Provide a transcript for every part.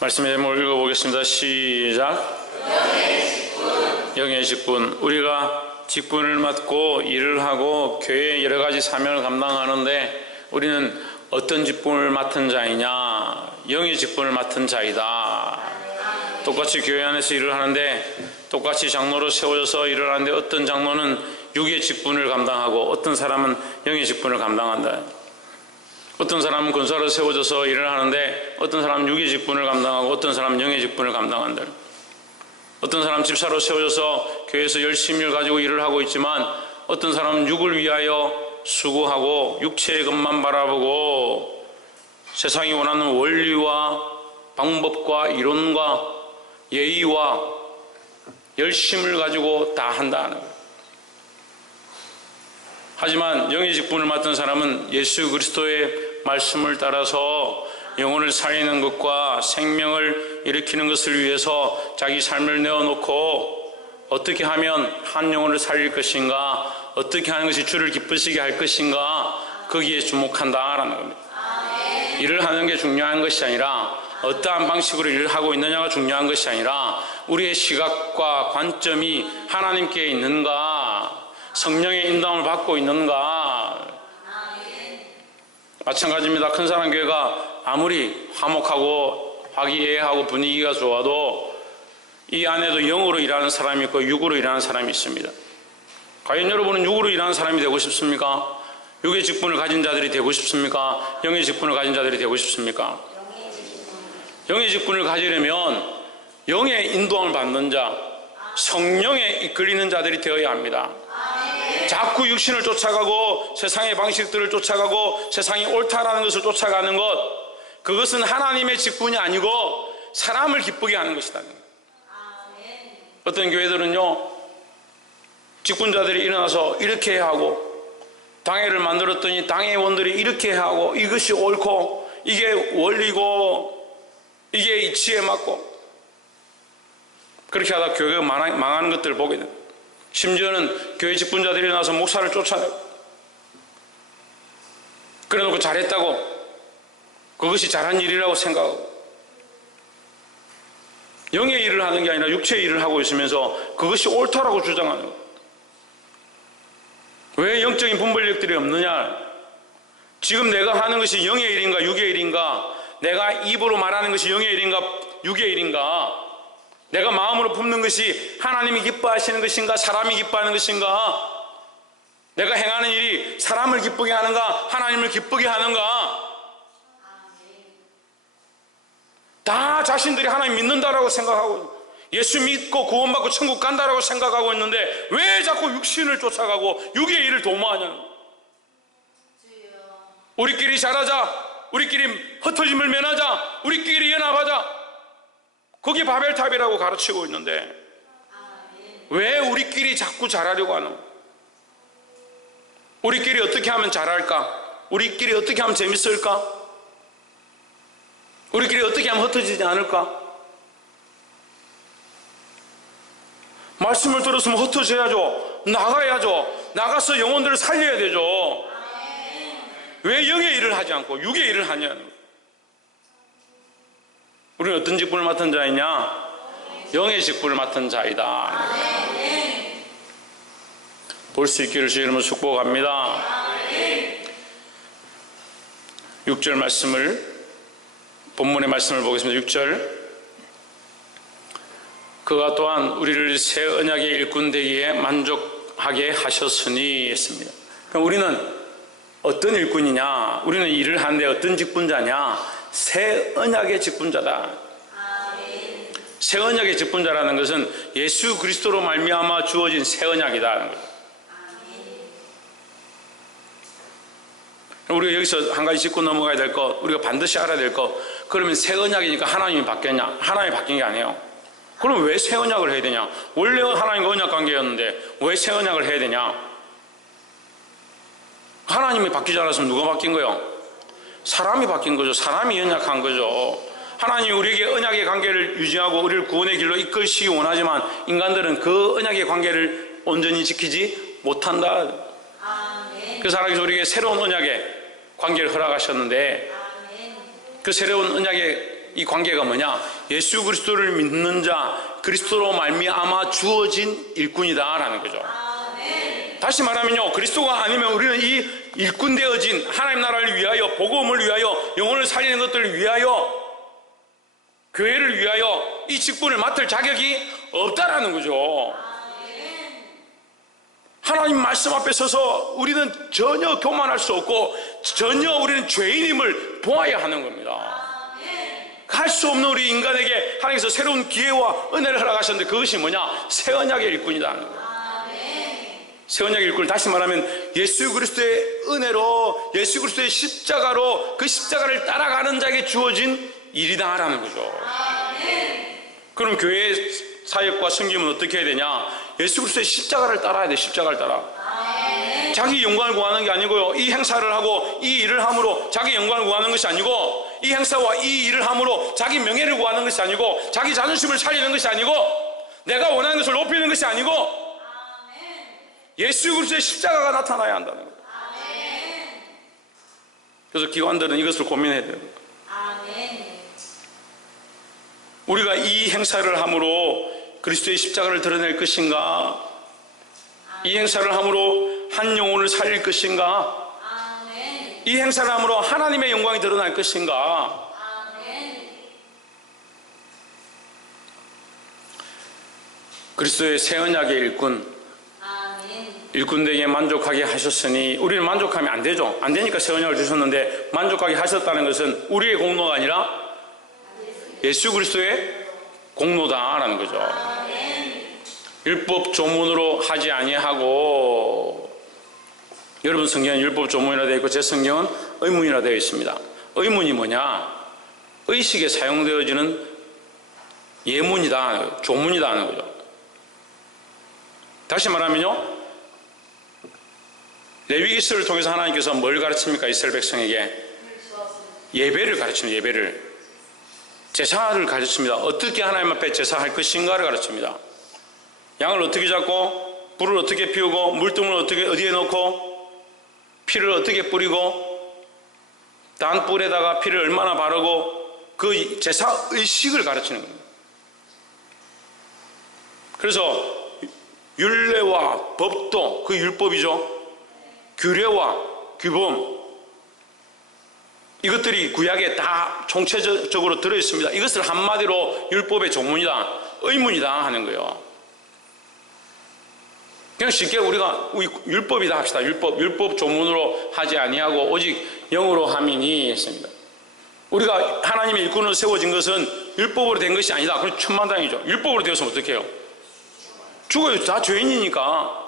말씀의 제목을 읽어보겠습니다. 시작. 영의 직분. 우리가 직분을 맡고 일을 하고 교회의 여러 가지 사명을 감당하는데 우리는 어떤 직분을 맡은 자이냐? 영의 직분을 맡은 자이다. 똑같이 교회 안에서 일을 하는데 똑같이 장로로 세워져서 일을 하는데 어떤 장로는 육의 직분을 감당하고 어떤 사람은 영의 직분을 감당한다. 어떤 사람은 권사로 세워져서 일을 하는데 어떤 사람은 육의 직분을 감당하고 어떤 사람은 영의 직분을 감당한다. 어떤 사람은 집사로 세워져서 교회에서 열심히 일 가지고 일을 하고 있지만 어떤 사람은 육을 위하여 수고하고 육체의 것만 바라보고 세상이 원하는 원리와 방법과 이론과 예의와 열심을 가지고 다 한다는 거예요. 하지만 영의 직분을 맡은 사람은 예수 그리스도의 말씀을 따라서 영혼을 살리는 것과 생명을 일으키는 것을 위해서 자기 삶을 내어놓고 어떻게 하면 한 영혼을 살릴 것인가, 어떻게 하는 것이 주를 기쁘시게 할 것인가, 거기에 주목한다라는 겁니다. 일을 하는 게 중요한 것이 아니라 어떠한 방식으로 일을 하고 있느냐가 중요한 것이 아니라 우리의 시각과 관점이 하나님께 있는가, 성령의 인도함을 받고 있는가. 마찬가지입니다. 큰사랑교회가 아무리 화목하고 화기애애하고 분위기가 좋아도 이 안에도 영으로 일하는 사람이 있고 육으로 일하는 사람이 있습니다. 과연 여러분은 육으로 일하는 사람이 되고 싶습니까? 육의 직분을 가진 자들이 되고 싶습니까? 영의 직분을 가진 자들이 되고 싶습니까? 영의 직분을 가지려면 영의 인도함을 받는 자, 성령에 이끌리는 자들이 되어야 합니다. 자꾸 육신을 쫓아가고 세상의 방식들을 쫓아가고 세상이 옳다라는 것을 쫓아가는 것, 그것은 하나님의 직분이 아니고 사람을 기쁘게 하는 것이다. 어떤 교회들은요, 직분자들이 일어나서 이렇게 해야 하고, 당회를 만들었더니 당회원들이 이렇게 해야 하고, 이것이 옳고 이게 원리고 이게 이치에 맞고, 그렇게 하다 교회가 망하는 것들을 보게 됩니다. 심지어는 교회 직분자들이 나와서 목사를 쫓아내고 그래놓고 잘했다고, 그것이 잘한 일이라고 생각하고, 영의 일을 하는 게 아니라 육체의 일을 하고 있으면서 그것이 옳다라고 주장하는 거예요. 왜 영적인 분별력들이 없느냐? 지금 내가 하는 것이 영의 일인가 육의 일인가, 내가 입으로 말하는 것이 영의 일인가 육의 일인가, 내가 마음으로 품는 것이 하나님이 기뻐하시는 것인가 사람이 기뻐하는 것인가, 내가 행하는 일이 사람을 기쁘게 하는가 하나님을 기쁘게 하는가. 다 자신들이 하나님 믿는다라고 생각하고 예수 믿고 구원받고 천국 간다라고 생각하고 있는데 왜 자꾸 육신을 쫓아가고 육의 일을 도모하냐는 거예요. 우리끼리 잘하자, 우리끼리 흩어짐을 면하자, 우리끼리 연합하자, 거기 바벨탑이라고 가르치고 있는데 왜 우리끼리 자꾸 잘하려고 하노? 우리끼리 어떻게 하면 잘할까? 우리끼리 어떻게 하면 재밌을까? 우리끼리 어떻게 하면 흩어지지 않을까? 말씀을 들었으면 흩어져야죠. 나가야죠. 나가서 영혼들을 살려야 되죠. 왜 영의 일을 하지 않고 육의 일을 하냐는 거예요. 우리는 어떤 직분을 맡은 자이냐? 영의 직분을 맡은 자이다. 볼 수 있기를 주의 이름으로 축복합니다. 6절 말씀을, 본문의 말씀을 보겠습니다. 6절. 그가 또한 우리를 새 언약의 일꾼 되기에 만족하게 하셨으니 했습니다. 그럼 우리는 어떤 일꾼이냐? 우리는 일을 하는데 어떤 직분자냐? 새 언약의 직분자다. 새 언약의 직분자라는 것은 예수 그리스도로 말미암아 주어진 새 언약이다라는 거예요. 우리가 여기서 한 가지 짚고 넘어가야 될 것, 우리가 반드시 알아야 될 것, 그러면 새 언약이니까 하나님이 바뀌었냐? 하나님이 바뀐 게 아니에요. 그럼 왜 새 언약을 해야 되냐? 원래 하나님과 언약 관계였는데 왜 새 언약을 해야 되냐? 하나님이 바뀌지 않았으면 누가 바뀐 거예요? 사람이 바뀐 거죠. 사람이 언약한 거죠. 하나님이 우리에게 언약의 관계를 유지하고 우리를 구원의 길로 이끌시기 원하지만 인간들은 그 언약의 관계를 온전히 지키지 못한다. 그래서 하나님께서 우리에게 새로운 언약의 관계를 허락하셨는데 그 새로운 언약의 이 관계가 뭐냐? 예수 그리스도를 믿는 자, 그리스도로 말미암아 주어진 일꾼이다라는 거죠. 다시 말하면요, 그리스도가 아니면 우리는 이 일꾼 되어진 하나님 나라를 위하여, 복음을 위하여, 영혼을 살리는 것들을 위하여, 교회를 위하여 이 직분을 맡을 자격이 없다라는 거죠. 하나님 말씀 앞에 서서 우리는 전혀 교만할 수 없고 전혀 우리는 죄인임을 보아야 하는 겁니다. 할 수 없는 우리 인간에게 하나님께서 새로운 기회와 은혜를 허락하셨는데 그것이 뭐냐? 새 언약의 일꾼이라는 거예요. 새 언약의 일꾼을 다시 말하면 예수 그리스도의 은혜로, 예수 그리스도의 십자가로 그 십자가를 따라가는 자에게 주어진 일이다라는 거죠. 그럼 교회 사역과 섬김은 어떻게 해야 되냐? 예수 그리스도의 십자가를 따라야 돼. 십자가를 따라. 자기 영광을 구하는 게 아니고요, 이 행사를 하고 이 일을 함으로 자기 영광을 구하는 것이 아니고, 이 행사와 이 일을 함으로 자기 명예를 구하는 것이 아니고, 자기 자존심을 살리는 것이 아니고, 내가 원하는 것을 높이는 것이 아니고, 예수 그리스도의 십자가가 나타나야 한다는 거예요. 그래서 기관들은 이것을 고민해야 돼요. 우리가 이 행사를 함으로 그리스도의 십자가를 드러낼 것인가? 이 행사를 함으로 한 영혼을 살릴 것인가? 이 행사를 함으로 하나님의 영광이 드러날 것인가? 그리스도의 새 언약의 일꾼에게 만족하게 하셨으니, 우리는 만족하면 안 되죠. 안 되니까 새 언약을 주셨는데, 만족하게 하셨다는 것은 우리의 공로가 아니라 예수 그리스도의 공로다라는 거죠. 율법 조문으로 하지 아니하고, 여러분 성경은 율법 조문이라 되어 있고 제 성경은 의문이라 되어 있습니다. 의문이 뭐냐? 의식에 사용되어지는 예문이다, 조문이다 하는 거죠. 다시 말하면요, 레위기서를 통해서 하나님께서 뭘 가르칩니까? 이스라엘 백성에게 예배를 가르칩니다. 예배를, 제사를 가르칩니다. 어떻게 하나님 앞에 제사할 것인가를 가르칩니다. 양을 어떻게 잡고, 불을 어떻게 피우고, 물등을 어디에 놓고, 피를 어떻게 뿌리고, 단불에다가 피를 얼마나 바르고, 그 제사 의식을 가르치는 겁니다. 그래서 율례와 법도 그 율법이죠. 규례와 규범, 이것들이 구약에 다 총체적으로 들어있습니다. 이것을 한마디로 율법의 조문이다, 의문이다 하는 거예요. 그냥 쉽게 우리가 율법이다 합시다. 율법 조문으로 하지 아니하고 오직 영으로 함이니 했습니다. 우리가 하나님의 일꾼으로 세워진 것은 율법으로 된 것이 아니다. 그럼 천만다행이죠. 율법으로 되었으면 어떻게 해요? 죽어요. 다 죄인이니까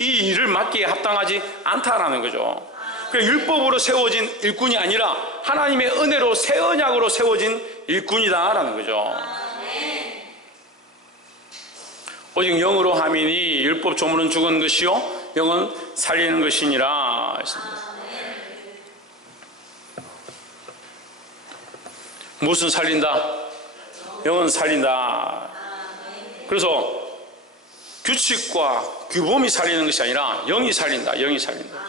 이 일을 맡기에 합당하지 않다라는 거죠. 그러니까 율법으로 세워진 일꾼이 아니라 하나님의 은혜로 새 언약으로 세워진 일꾼이다라는 거죠. 오직 영으로 함이니 율법 조문은 죽은 것이요 영은 살리는 것이니라 했습니다. 무엇은 살린다? 영은 살린다. 그래서 규칙과 규범이 살리는 것이 아니라 영이 살린다. 영이 살린다.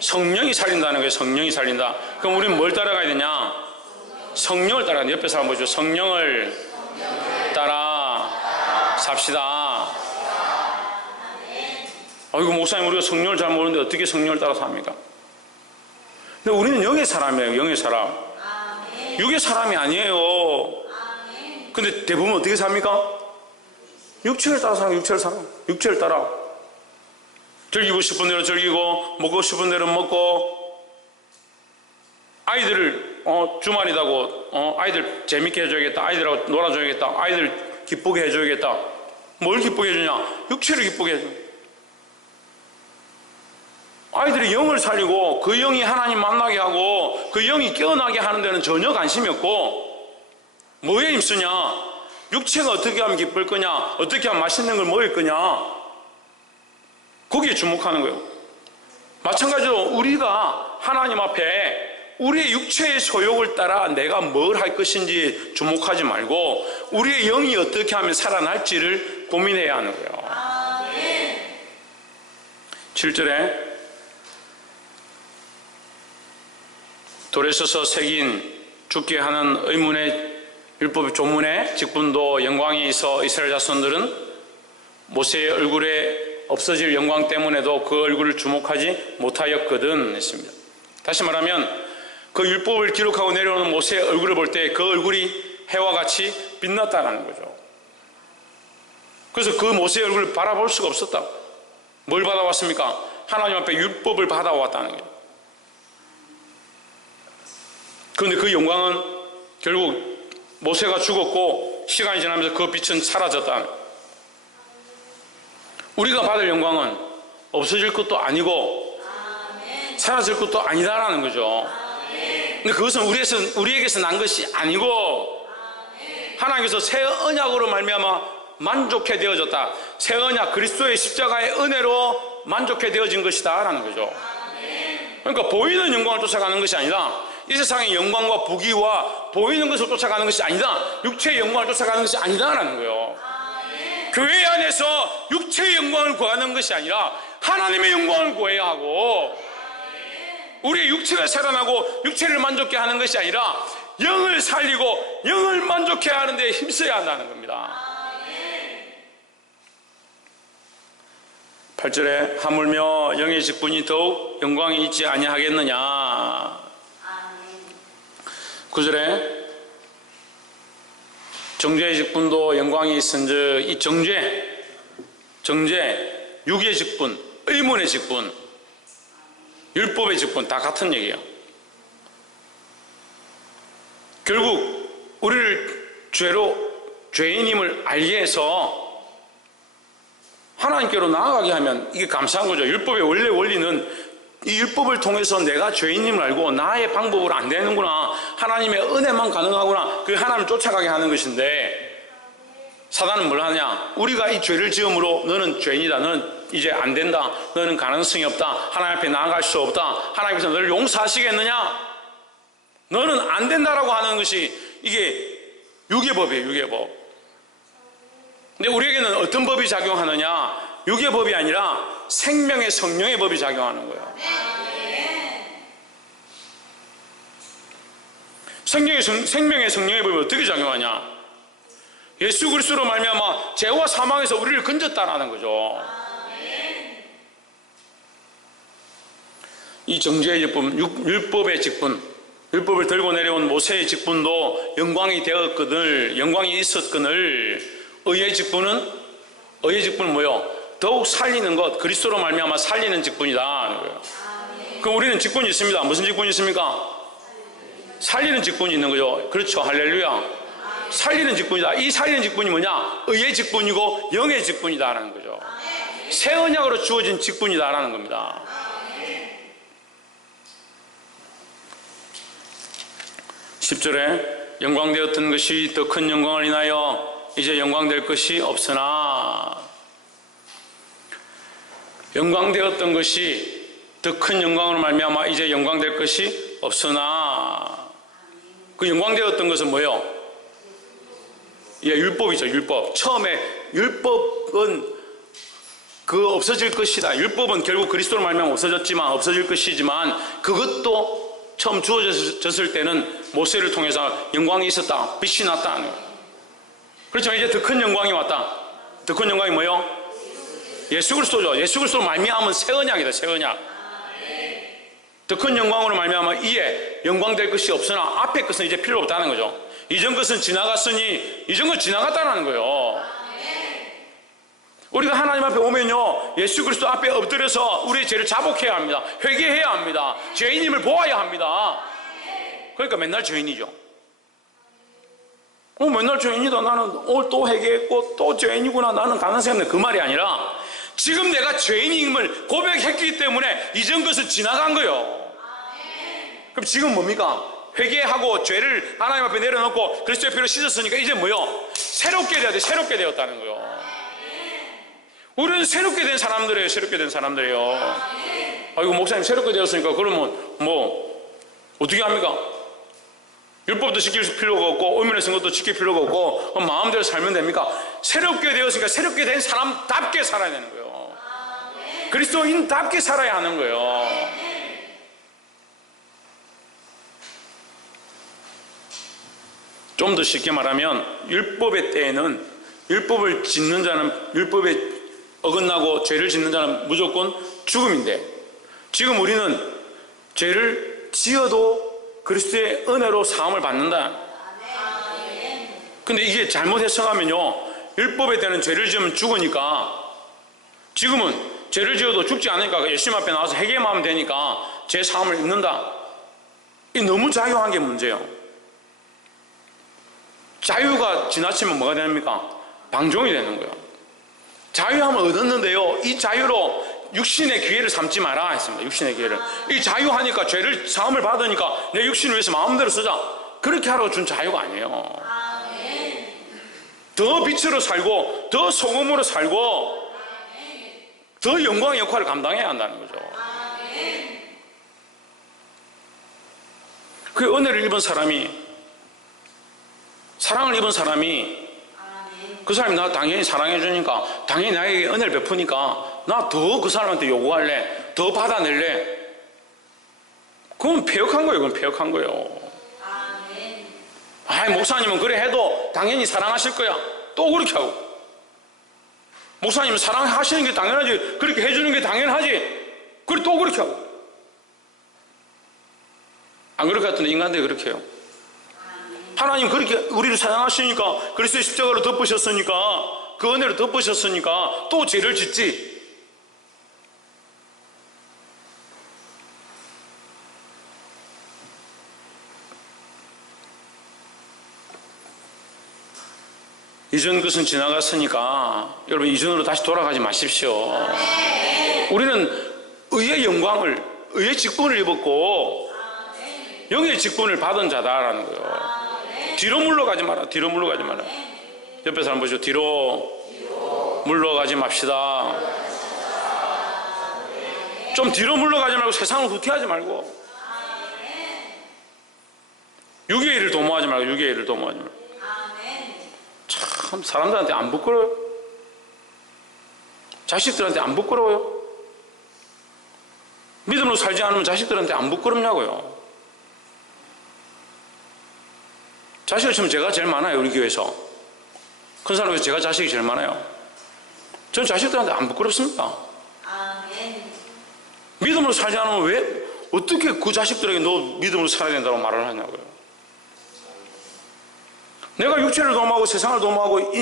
성령이 살린다는 거예요. 성령이 살린다. 그럼 우리는 뭘 따라가야 되냐? 성령을 따라가야 돼. 옆에 사람 보죠. 성령을 따라 삽시다. 이거 목사님, 우리가 성령을 잘 모르는데 어떻게 성령을 따라 삽니까? 근데 우리는 영의 사람이에요. 영의 사람. 육의 사람이 아니에요. 근데 대부분 어떻게 삽니까? 육체를 따라 사는, 육체를 따라. 즐기고 싶은 대로 즐기고, 먹고 싶은 대로 먹고, 아이들을, 주말이다고, 아이들 재밌게 해줘야겠다. 아이들하고 놀아줘야겠다. 아이들 기쁘게 해줘야겠다. 뭘 기쁘게 해주냐? 육체를 기쁘게 해줘. 아이들이 영을 살리고, 그 영이 하나님 만나게 하고, 그 영이 깨어나게 하는 데는 전혀 관심이 없고, 뭐에 힘쓰냐? 육체가 어떻게 하면 기쁠 거냐? 어떻게 하면 맛있는 걸 먹을 거냐? 거기에 주목하는 거예요. 마찬가지로 우리가 하나님 앞에 우리의 육체의 소욕을 따라 내가 뭘 할 것인지 주목하지 말고 우리의 영이 어떻게 하면 살아날지를 고민해야 하는 거예요. 7절에 돌에 서서 새긴 죽게 하는 의문의 율법 조문에 직분도 영광이 있어 이스라엘 자손들은 모세의 얼굴에 없어질 영광 때문에도 그 얼굴을 주목하지 못하였거든 했습니다. 다시 말하면 그 율법을 기록하고 내려오는 모세의 얼굴을 볼 때 그 얼굴이 해와 같이 빛났다는 거죠. 그래서 그 모세의 얼굴을 바라볼 수가 없었다. 뭘 받아왔습니까? 하나님 앞에 율법을 받아왔다는 거예요. 그런데 그 영광은 결국 모세가 죽었고 시간이 지나면서 그 빛은 사라졌다. 우리가 받을 영광은 없어질 것도 아니고 사라질 것도 아니다라는 거죠. 근데 그것은 우리에게서 난 것이 아니고 하나님께서 새 언약으로 말미암아 만족해 되어졌다. 새 언약 그리스도의 십자가의 은혜로 만족해 되어진 것이다 라는 거죠. 그러니까 보이는 영광을 쫓아가는 것이 아니라 이 세상의 영광과 부귀와 보이는 것을 쫓아가는 것이 아니다. 육체의 영광을 쫓아가는 것이 아니다라는 거예요. 교회 안에서 육체의 영광을 구하는 것이 아니라 하나님의 영광을 구해야 하고, 우리의 육체가 살아나고 육체를 만족해 하는 것이 아니라 영을 살리고 영을 만족해 하는 데 힘써야 한다는 겁니다. 8절에 하물며 영의 직분이 더욱 영광이 있지 아니하겠느냐. 9절에 정죄의 직분도 영광이 있은즉 이 정죄, 육의 직분, 의문의 직분, 율법의 직분 다 같은 얘기예요. 결국 우리를 죄인임을 알게 해서 하나님께로 나아가게 하면 이게 감사한 거죠. 율법의 원래 원리는 이 율법을 통해서 내가 죄인임을 알고 나의 방법으로 안 되는구나, 하나님의 은혜만 가능하구나, 그 하나님을 쫓아가게 하는 것인데, 사단은 뭘 하냐? 우리가 이 죄를 지음으로 너는 죄인이다, 너는 이제 안 된다, 너는 가능성이 없다, 하나님 앞에 나아갈 수 없다, 하나님께서 너를 용서하시겠느냐, 너는 안 된다라고 하는 것이 이게 육의 법이에요. 육의 법. 근데 우리에게는 어떤 법이 작용하느냐? 육의 법이 아니라 생명의 성령의 법이 작용하는 거예요. 생명의 성령의 법이 어떻게 작용하냐? 예수 그리스도로 말미암아 죄와 사망에서 우리를 건졌다라는 거죠. 이 정죄의 율법의 직분, 율법을 들고 내려온 모세의 직분도 영광이 되었거늘, 영광이 있었거늘, 의의 직분은 뭐요? 더욱 살리는 것, 그리스도로 말미암아 살리는 직분이다. 그럼 우리는 직분이 있습니다. 무슨 직분이 있습니까? 살리는 직분이 있는 거죠. 그렇죠. 할렐루야. 살리는 직분이다. 이 살리는 직분이 뭐냐? 의의 직분이고 영의 직분이다라는 거죠. 새 언약으로 주어진 직분이다라는 겁니다. 10절에 영광되었던 것이 더 큰 영광을 인하여 이제 영광될 것이 없으나, 영광되었던 것이 더 큰 영광으로 말미암아 이제 영광될 것이 없으나, 그 영광되었던 것은 뭐예요? 예, 율법이죠. 율법. 처음에 율법은 그 없어질 것이다. 율법은 결국 그리스도로 말미암아 없어질 것이지만 그것도 처음 주어졌을 때는 모세를 통해서 영광이 있었다, 빛이 났다. 그렇지만 이제 더 큰 영광이 왔다. 더 큰 영광이 뭐예요? 예수 그리스도죠. 예수 그리스도로 말미암은 새 언약이다. 새 언약. 더 큰 영광으로 말미암아 이에 영광될 것이 없으나 앞에 것은 이제 필요 없다는 거죠. 이전 것은 지나갔으니 이전 것 지나갔다는 거예요. 우리가 하나님 앞에 오면요, 예수 그리스도 앞에 엎드려서 우리의 죄를 자복해야 합니다. 회개해야 합니다. 죄인임을 보아야 합니다. 그러니까 맨날 죄인이죠. 맨날 죄인이다, 나는 오늘 또 회개했고 또 죄인이구나, 나는 가능성이 없네, 그 말이 아니라 지금 내가 죄인임을 고백했기 때문에 이전 것은 지나간 거예요. 그럼 지금 뭡니까? 회개하고 죄를 하나님 앞에 내려놓고 그리스도의 피로 씻었으니까 이제 뭐요? 새롭게 돼야 돼. 새롭게 되었다는 거예요. 우리는 새롭게 된 사람들이에요. 새롭게 된 사람들이에요. 아이고, 목사님 새롭게 되었으니까 그러면 뭐 어떻게 합니까? 율법도 지킬 필요가 없고 의문의 선것도 지킬 필요가 없고 마음대로 살면 됩니까? 새롭게 되었으니까 새롭게 된 사람답게 살아야 되는 거예요. 그리스도인답게 살아야 하는 거예요. 좀 더 쉽게 말하면 율법의 때에는 율법을 짓는 자는, 율법에 어긋나고 죄를 짓는 자는 무조건 죽음인데, 지금 우리는 죄를 지어도 그리스도의 은혜로 사함을 받는다. 근데 이게 잘못 해석하면요, 율법에 때는 죄를 지으면 죽으니까, 지금은 죄를 지어도 죽지 않으니까 예수님 앞에 나와서 회개만 하면 되니까 죄 사함을 입는다. 이 너무 자유한 게 문제예요. 자유가 지나치면 뭐가 됩니까? 방종이 되는 거예요. 자유함을 얻었는데요, 이 자유로 육신의 기회를 삼지 마라 했습니다. 육신의 기회를. 이 자유하니까, 죄를 사함을 받으니까 내 육신을 위해서 마음대로 쓰자, 그렇게 하라고 준 자유가 아니에요. 더 빛으로 살고 더 소금으로 살고 더 영광의 역할을 감당해야 한다는 거죠. 그 은혜를 입은 사람이, 사랑을 입은 사람이, 그 사람이 나 당연히 사랑해 주니까, 당연히 나에게 은혜를 베푸니까 나 더 그 사람한테 요구할래, 더 받아낼래. 그건 폐역한 거예요. 그건 폐역한 거예요. 아이, 목사님은 그래 해도 당연히 사랑하실 거야, 또 그렇게 하고. 목사님은 사랑하시는 게 당연하지, 그렇게 해주는 게 당연하지, 그래 또 그렇게 하고. 안 그렇게 같은데 인간들이 그렇게 해요. 하나님 그렇게 우리를 사랑하시니까, 그리스도의 십자가로 덮으셨으니까, 그 은혜로 덮으셨으니까 또 죄를 짓지. 이전 것은 지나갔으니까 여러분, 이전으로 다시 돌아가지 마십시오. 우리는 의의 영광을, 의의 직분을 입었고 영의 직분을 받은 자다라는 거예요. 뒤로 물러가지 마라. 뒤로 물러가지 마라. 옆에 사람 보시고, 뒤로 물러가지 맙시다. 좀 뒤로 물러가지 말고 세상을 후퇴하지 말고, 유괴의 일을 도모하지 말고, 유괴의 일을 도모하지 말고. 참 사람들한테 안 부끄러워요? 자식들한테 안 부끄러워요? 믿음으로 살지 않으면 자식들한테 안 부끄럽냐고요? 자식을 치면 제가 제일 많아요. 우리 교회에서 큰 사람에서 제가 자식이 제일 많아요. 전 자식들한테 안 부끄럽습니다. 믿음으로 살지 않으면 왜, 어떻게 그 자식들에게 너 믿음으로 살아야 된다고 말을 하냐고요. 내가 육체를 도모하고 세상을 도모하고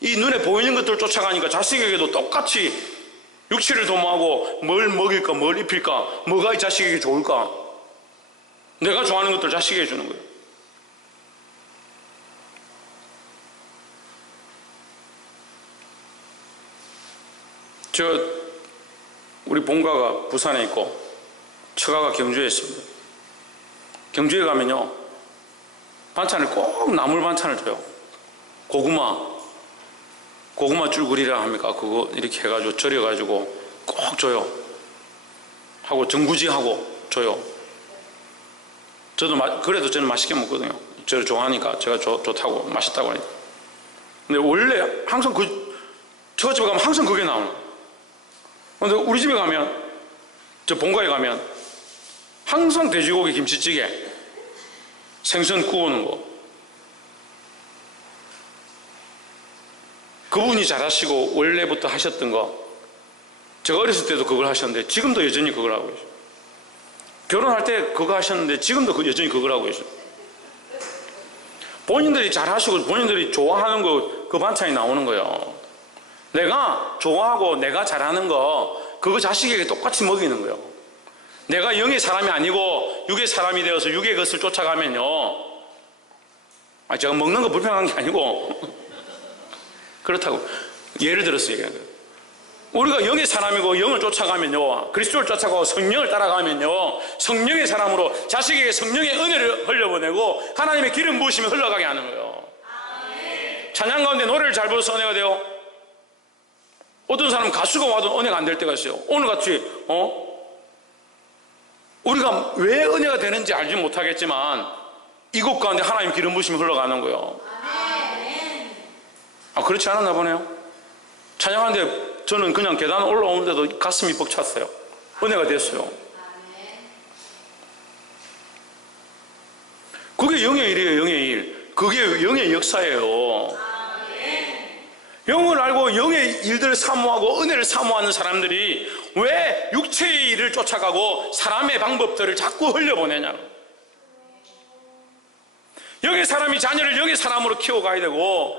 이 눈에 보이는 것들을 쫓아가니까 자식에게도 똑같이 육체를 도모하고 뭘 먹일까, 뭘 입힐까, 뭐가 이 자식에게 좋을까, 내가 좋아하는 것들 자식에게 주는 거예요. 우리 본가가 부산에 있고 처가가 경주에 있습니다. 경주에 가면요, 반찬을 꼭 나물 반찬을 줘요. 고구마 쫄구리라 합니까? 그거 이렇게 해가지고 절여가지고 꼭 줘요. 하고 정구지하고 줘요. 저도 그래도 저는 맛있게 먹거든요. 저를 좋아하니까, 제가 좋다고, 맛있다고 하니까. 근데 원래 항상 처갓집에 가면 항상 그게 나오는 거예요. 근데 우리 집에 가면, 저 본가에 가면 항상 돼지고기 김치찌개, 생선 구우는 거. 그분이 잘하시고 원래부터 하셨던 거, 제가 어렸을 때도 그걸 하셨는데 지금도 여전히 그걸 하고 계셔요. 결혼할 때 그거 하셨는데 지금도 여전히 그걸 하고 계셔요. 본인들이 잘하시고 본인들이 좋아하는 거, 그 반찬이 나오는 거예요. 내가 좋아하고 내가 잘하는 거, 그거 자식에게 똑같이 먹이는 거예요. 내가 영의 사람이 아니고 육의 사람이 되어서 육의 것을 쫓아가면요, 제가 먹는 거 불평한 게 아니고 그렇다고 예를 들어서 얘기하는 거예요. 우리가 영의 사람이고 영을 쫓아가면요, 그리스도를 쫓아가고 성령을 따라가면요, 성령의 사람으로 자식에게 성령의 은혜를 흘려보내고 하나님의 기름 부으심이 흘러가게 하는 거예요. 찬양 가운데 노래를 잘 불러서 은혜가 돼요. 어떤 사람은 가수가 와도 은혜가 안 될 때가 있어요. 오늘같이 우리가 왜 은혜가 되는지 알지 못하겠지만 이곳 가운데 하나님 기름 부으심이 흘러가는 거예요. 그렇지 않았나 보네요. 찬양하는데 저는 그냥 계단 올라오는데도 가슴이 벅찼어요. 은혜가 됐어요. 그게 영의 일이에요. 영의 일. 그게 영의 역사예요. 영을 알고 영의 일들을 사모하고 은혜를 사모하는 사람들이 왜 육체의 일을 쫓아가고 사람의 방법들을 자꾸 흘려보내냐고. 영의 사람이 자녀를 영의 사람으로 키워가야 되고,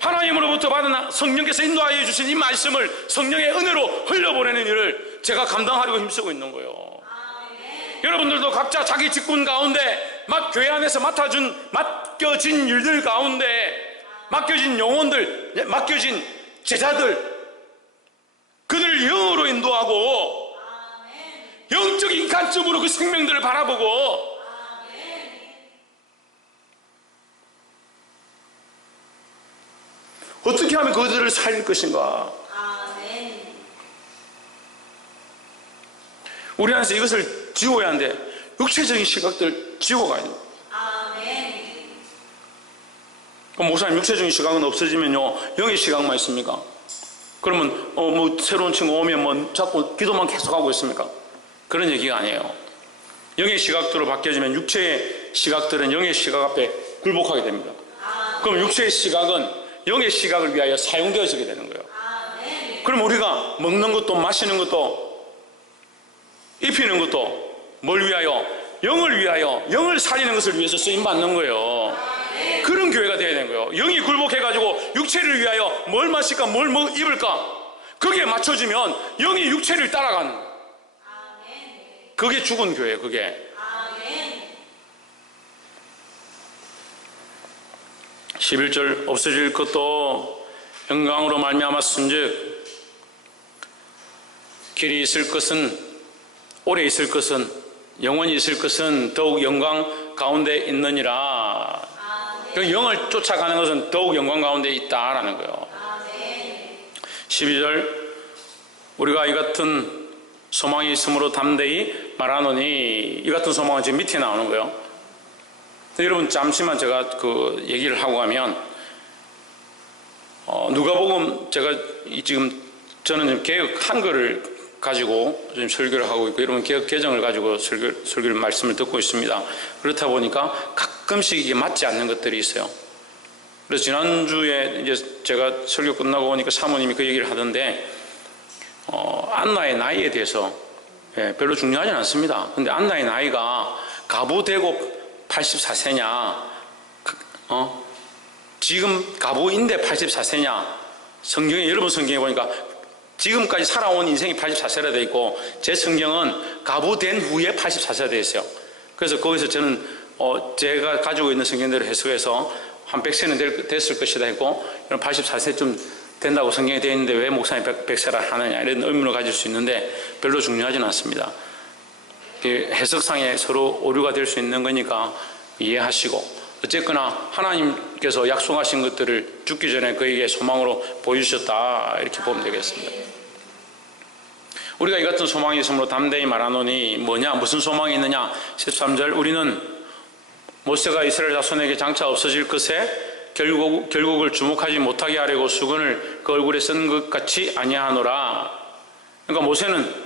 하나님으로부터 받은 성령께서 인도하여 주신 이 말씀을 성령의 은혜로 흘려보내는 일을 제가 감당하려고 힘쓰고 있는 거예요. 여러분들도 각자 자기 직분 가운데 교회 안에서 맡겨진 일들 가운데 맡겨진 영혼들, 맡겨진 제자들, 그들을 영으로 인도하고 영적인 관점으로 그 생명들을 바라보고 어떻게 하면 그들을 살릴 것인가. 우리 안에서 이것을 지워야 하는데 육체적인 시각들 지워가야 돼요. 그럼 목사님, 육체적인 시각은 없어지면요 영의 시각만 있습니까? 그러면 뭐 새로운 친구 오면 뭐 자꾸 기도만 계속하고 있습니까? 그런 얘기가 아니에요. 영의 시각도로 바뀌어지면 육체의 시각들은 영의 시각 앞에 굴복하게 됩니다. 그럼 육체의 시각은 영의 시각을 위하여 사용되어지게 되는 거예요. 그럼 우리가 먹는 것도 마시는 것도 입히는 것도 뭘 위하여? 영을 위하여, 영을 살리는 것을 위해서 쓰임받는 거예요. 그런 교회가 되어야 되는 거예요. 영이 굴복해가지고 육체를 위하여 뭘 마실까 뭘 입을까 거기에 맞춰지면 영이 육체를 따라가는, 그게 죽은 교회예요. 그게 11절 없어질 것도 영광으로 말미암았은즉 길이 있을 것은, 오래 있을 것은, 영원히 있을 것은 더욱 영광 가운데 있느니라. 그 영을 쫓아가는 것은 더욱 영광 가운데 있다라는 거예요. 12절 우리가 이 같은 소망이 있으므로 담대히 말하노니, 이 같은 소망은 지금 밑에 나오는 거예요. 여러분 잠시만 제가 그 얘기를 하고 가면 누가복음, 제가 지금 저는 개혁 한글을 가지고 지금 설교를 하고 있고 여러분 개혁 개정을 가지고 설교를 말씀을 듣고 있습니다. 그렇다 보니까 가끔씩 이게 맞지 않는 것들이 있어요. 그래서 지난주에 이제 제가 설교 끝나고 오니까 사모님이 그 얘기를 하던데 안나의 나이에 대해서 별로 중요하지 않습니다. 근데 안나의 나이가 가부되고 84세냐 지금 가부인데 84세냐, 성경에 여러분 성경에 보니까 지금까지 살아온 인생이 84세라 되어 있고 제 성경은 가부된 후에 84세라 되어 있어요. 그래서 거기서 저는 제가 가지고 있는 성경대로 해석해서 한 100세는 됐을 것이다 했고 84세쯤 된다고 성경에 되어 있는데 왜 목사님이 100세라 하느냐 이런 의문을 가질 수 있는데 별로 중요하지는 않습니다. 해석상에 서로 오류가 될 수 있는 거니까 이해하시고, 어쨌거나 하나님께서 약속하신 것들을 죽기 전에 그에게 소망으로 보여주셨다 이렇게 보면 되겠습니다. 우리가 이 같은 소망이 있으므로 담대히 말하노니 뭐냐, 무슨 소망이 있느냐. 13절 우리는 모세가 이스라엘 자손에게 장차 없어질 것에 결국을 주목하지 못하게 하려고 수건을 그 얼굴에 쓴 것 같이 아니하노라. 그러니까 모세는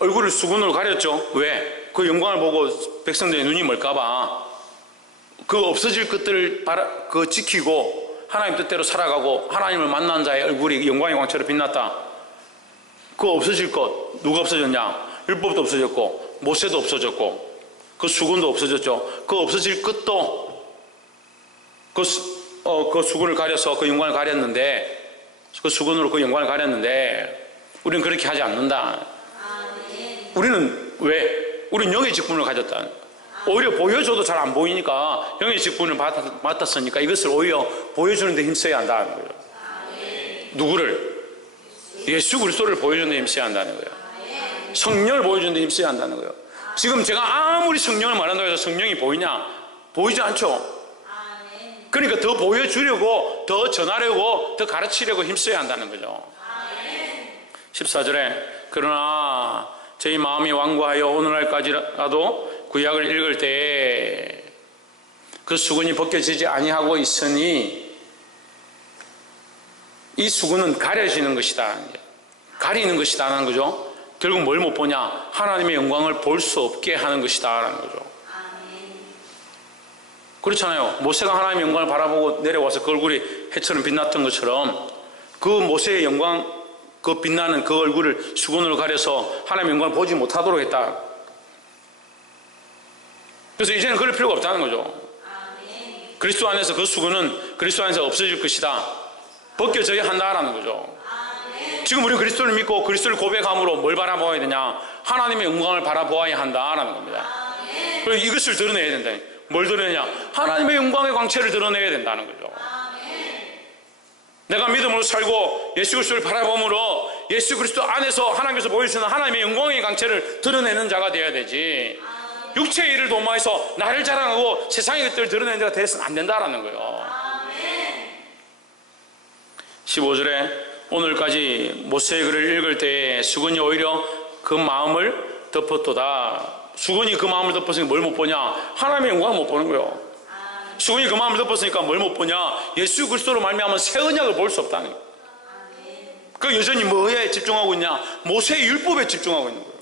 얼굴을 수건으로 가렸죠. 왜? 그 영광을 보고 백성들의 눈이 멀까봐. 그 없어질 것들을 지키고 하나님 뜻대로 살아가고 수건을 만난 자의 얼굴이 영광의 광채로 빛났다. 그 없어질 것, 누가 없어졌냐? 율법도 없어졌고 모세도 없어졌고 그 수건도 없어졌죠. 그 없어질 것도 그 수건을 가려서 그 영광을 가렸는데, 그 수건으로 그 영광을 가렸는데 우리는 그렇게 하지 않는다. 우리는 왜? 우리는 영의 직분을 가졌다. 오히려 보여줘도 잘 안 보이니까 영의 직분을 맡았으니까 이것을 오히려 보여주는 데 힘써야 한다는 거예요. 누구를? 예수 그리스도를 보여주는 데 힘써야 한다는 거예요. 성령을 보여주는 데 힘써야 한다는 거예요. 지금 제가 아무리 성령을 말한다고 해서 성령이 보이냐? 보이지 않죠. 그러니까 더 보여주려고, 더 전하려고, 더 가르치려고 힘써야 한다는 거죠. 14절에 그러나 저희 마음이 완고하여 오늘날까지라도 구약을 읽을 때에 그 수건이 벗겨지지 아니하고 있으니, 이 수건은 가려지는 것이다, 가리는 것이다 하는 거죠. 결국 뭘 못 보냐? 하나님의 영광을 볼 수 없게 하는 것이다 라는 거죠. 그렇잖아요. 모세가 하나님의 영광을 바라보고 내려와서 그 얼굴이 해처럼 빛났던 것처럼 그 모세의 영광, 그 빛나는 그 얼굴을 수건으로 가려서 하나님의 영광을 보지 못하도록 했다. 그래서 이제는 그럴 필요가 없다는 거죠. 그리스도 안에서 그 수건은 그리스도 안에서 없어질 것이다. 벗겨져야 한다라는 거죠. 지금 우리는 그리스도를 믿고 그리스도를 고백함으로 뭘 바라보아야 되냐? 하나님의 영광을 바라보아야 한다라는 겁니다. 그래서 이것을 드러내야 된다. 뭘 드러내냐? 하나님의 영광의 광채를 드러내야 된다는 거죠. 내가 믿음으로 살고 예수 그리스도를 바라봄으로 예수 그리스도 안에서 하나님께서 보여주시는 하나님의 영광의 광채를 드러내는 자가 되어야 되지, 육체의 일을 도모해서 나를 자랑하고 세상의 것들을 드러내는 자가 되어서는 안 된다라는 거예요. 15절에 오늘까지 모세의 글을 읽을 때에 수건이 오히려 그 마음을 덮었도다. 수건이 그 마음을 덮었으니까 뭘 못 보냐? 하나님의 영광을 못 보는 거예요. 수건이 그 마음을 덮었으니까 뭘 못 보냐? 예수 그리스도로 말미암아 새 언약을 볼 수 없다는 거예요. 그 여전히 뭐에 집중하고 있냐? 모세의 율법에 집중하고 있는 거예요.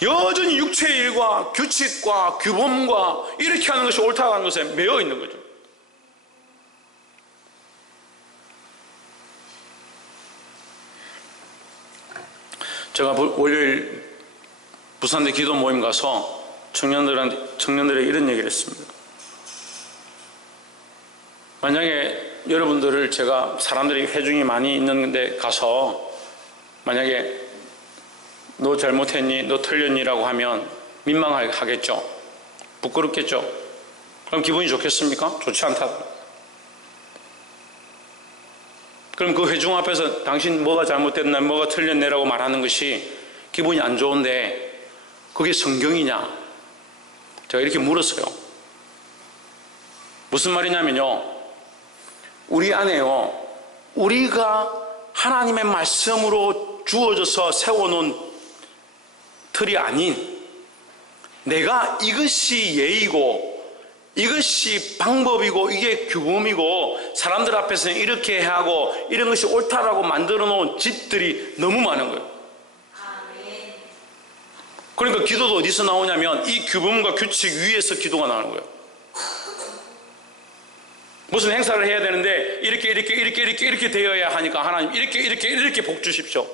여전히 육체의 일과 규칙과 규범과 이렇게 하는 것이 옳다고 하는 것에 매여 있는 거죠. 제가 월요일 부산대 기도 모임 가서 청년들에게 이런 얘기를 했습니다. 만약에 여러분들을 제가 사람들이 회중이 많이 있는 데 가서 만약에 너 잘못했니? 너 틀렸니? 라고 하면 민망하겠죠? 부끄럽겠죠? 그럼 기분이 좋겠습니까? 좋지 않다. 그럼 그 회중 앞에서 당신 뭐가 잘못됐나, 뭐가 틀렸네라고 말하는 것이 기분이 안 좋은데 그게 성경이냐? 제가 이렇게 물었어요. 무슨 말이냐면요, 우리 안에요, 우리가 하나님의 말씀으로 주어져서 세워놓은 틀이 아닌, 내가 이것이 예의고 이것이 방법이고 이게 규범이고 사람들 앞에서는 이렇게 하고 이런 것이 옳다라고 만들어 놓은 집들이 너무 많은 거예요. 그러니까 기도도 어디서 나오냐면 이 규범과 규칙 위에서 기도가 나오는 거예요. 무슨 행사를 해야 되는데 이렇게 되어야 하니까 하나님 이렇게 복 주십시오.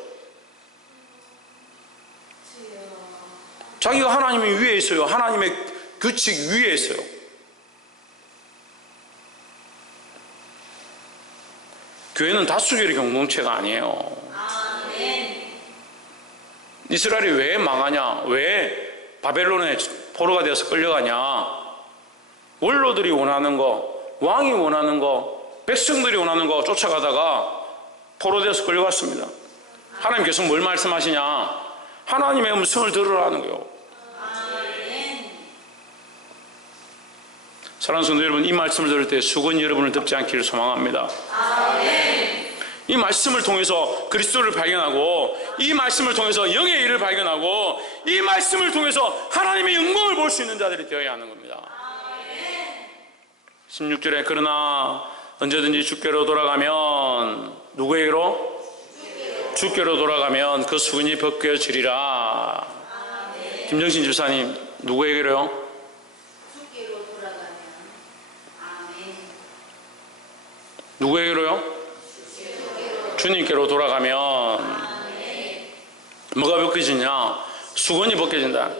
자기가 하나님의 위에 있어요. 하나님의 규칙 위에 있어요. 교회는 다수결의 공동체가 아니에요. 이스라엘이 왜 망하냐? 왜 바벨론의 포로가 되어서 끌려가냐? 원로들이 원하는 거, 왕이 원하는 거, 백성들이 원하는 거 쫓아가다가 포로되어서 끌려갔습니다. 하나님께서 뭘 말씀하시냐? 하나님의 음성을 들으라는 거예요. 사랑하는 성도 여러분, 이 말씀을 들을 때 수건이 여러분을 덮지 않기를 소망합니다. 이 말씀을 통해서 그리스도를 발견하고, 이 말씀을 통해서 영의 일을 발견하고, 이 말씀을 통해서 하나님의 영광을 볼 수 있는 자들이 되어야 하는 겁니다. 16절에 그러나 언제든지 주께로 돌아가면, 누구에게로? 주께로 돌아가면 그 수건이 벗겨지리라. 김정신 집사님, 누구에게로요? 누구에게로요? 주님께로 돌아가면 뭐가 벗겨지냐? 수건이 벗겨진다.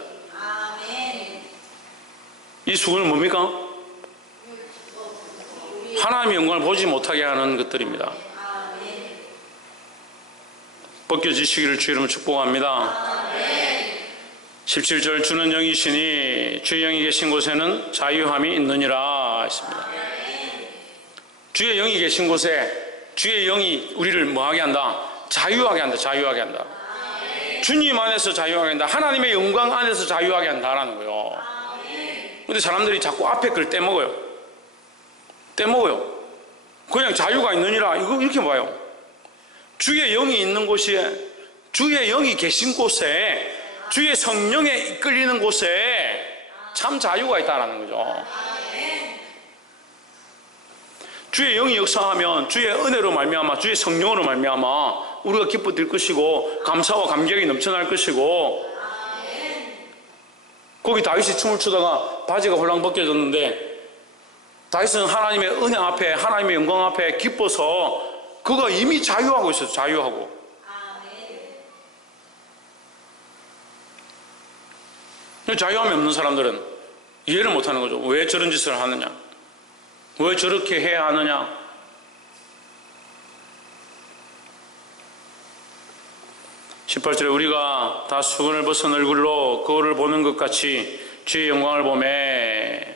이 수건은 뭡니까? 하나님의 영광을 보지 못하게 하는 것들입니다. 벗겨지시기를 주의 이름으로 축복합니다. 17절, 주는 영이시니 주의 영이 계신 곳에는 자유함이 있느니라 했습니다. 주의 영이 계신 곳에 주의 영이 우리를 뭐하게 한다? 자유하게 한다. 자유하게 한다. 주님 안에서 자유하게 한다. 하나님의 영광 안에서 자유하게 한다라는 거예요. 근데 사람들이 자꾸 앞에 걸 떼먹어요. 그냥 자유가 있느니라 이거 이렇게 봐요. 주의 영이 있는 곳에, 주의 영이 계신 곳에, 주의 성령에 이끌리는 곳에 참 자유가 있다는 거죠. 주의 영이 역사하면 주의 은혜로 말미암아, 주의 성령으로 말미암아 우리가 기뻐질 것이고 감사와 감격이 넘쳐날 것이고, 거기 다윗이 춤을 추다가 바지가 홀랑 벗겨졌는데 다윗은 하나님의 은혜 앞에, 하나님의 영광 앞에 기뻐서 그가 이미 자유하고 있어요. 자유하고. 자유함이 없는 사람들은 이해를 못하는 거죠. 왜 저런 짓을 하느냐, 왜 저렇게 해야 하느냐. (18절에) 우리가 다 수건을 벗은 얼굴로 거울을 보는 것 같이 주의 영광을 보매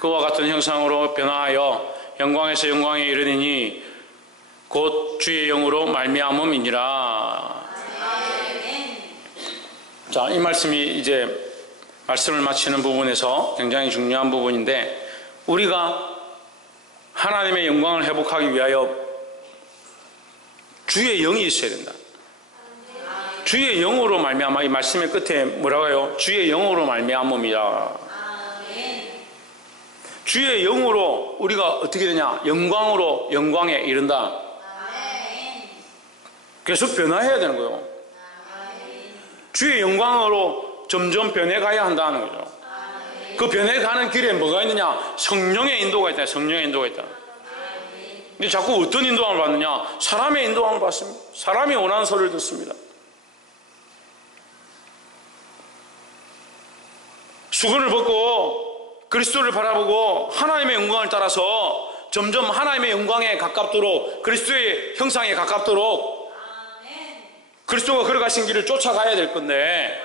그와 같은 형상으로 변화하여 영광에서 영광에 이르리니 곧 주의 영으로 말미암음이니라. 자, 이 말씀이 이제 말씀을 마치는 부분에서 굉장히 중요한 부분인데, 우리가 하나님의 영광을 회복하기 위하여 주의 영이 있어야 된다. 주의 영으로 말미암아. 이 말씀의 끝에 뭐라고 해요? 주의 영으로 말미암음이라. 주의 영으로 우리가 어떻게 되냐? 영광으로 영광에 이른다. 계속 변화해야 되는 거예요. 주의 영광으로 점점 변해가야 한다는 거죠. 그 변해가는 길에 뭐가 있느냐? 성령의 인도가 있다. 성령의 인도가 있다. 근데 자꾸 어떤 인도함을 받느냐? 사람의 인도함을 받습니다. 사람이 원하는 소리를 듣습니다. 수건을 벗고 그리스도를 바라보고 하나님의 영광을 따라서 점점 하나님의 영광에 가깝도록, 그리스도의 형상에 가깝도록 그리스도가 걸어가신 길을 쫓아가야 될 건데,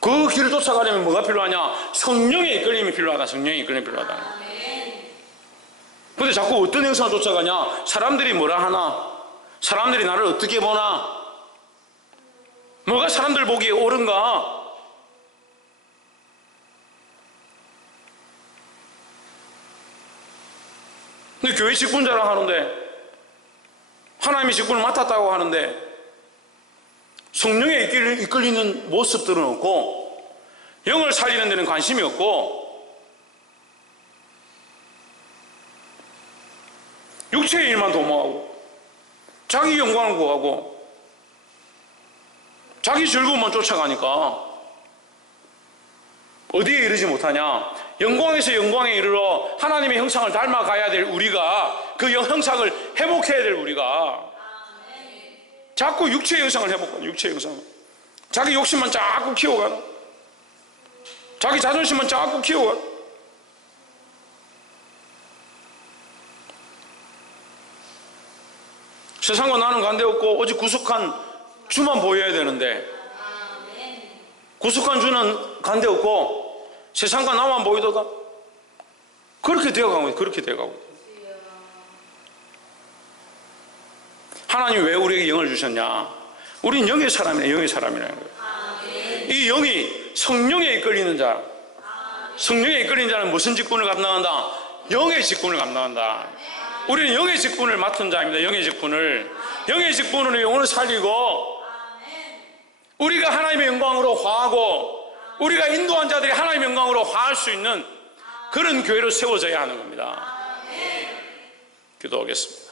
그 길을 쫓아가려면 뭐가 필요하냐? 성령의 이끌림이 필요하다. 성령의 이끌림이 필요하다. 근데 자꾸 어떤 형상을 쫓아가냐? 사람들이 뭐라 하나? 사람들이 나를 어떻게 보나? 뭐가 사람들 보기에 옳은가? 근데 교회 직분 자랑하는데, 하나님이 직분을 맡았다고 하는데 성령에 이끌리는 모습들은 없고, 영을 살리는 데는 관심이 없고, 육체의 일만 도모하고 자기 영광을 구하고 자기 즐거움만 쫓아가니까 어디에 이르지 못하냐? 영광에서 영광에 이르러 하나님의 형상을 닮아가야 될 우리가, 그 형상을 회복해야 될 우리가 자꾸 육체의 형상을 회복하는, 육체의 형상을, 자기 욕심만 자꾸 키워가는, 자기 자존심만 자꾸 키워가는. 세상과 나는 관계없고 오직 구속한 주만 보여야 되는데, 구속한 주는 관계없고 세상과 나만 보이도다. 그렇게 되어가고, 그렇게 되어가고. 하나님이 왜 우리에게 영을 주셨냐? 우린 영의 사람이네, 영의 사람이라는 거예요. 이 영이 성령에 이끌리는 자, 성령에 이끌리는 자는 무슨 직분을 감당한다? 영의 직분을 감당한다. 우리는 영의 직분을 맡은 자입니다. 영의 직분을. 영의 직분으로 영혼을 살리고, 우리가 하나님의 영광으로 화하고, 우리가 인도한 자들이 하나님의 영광으로 화할 수 있는 그런 교회로 세워져야 하는 겁니다. 기도하겠습니다.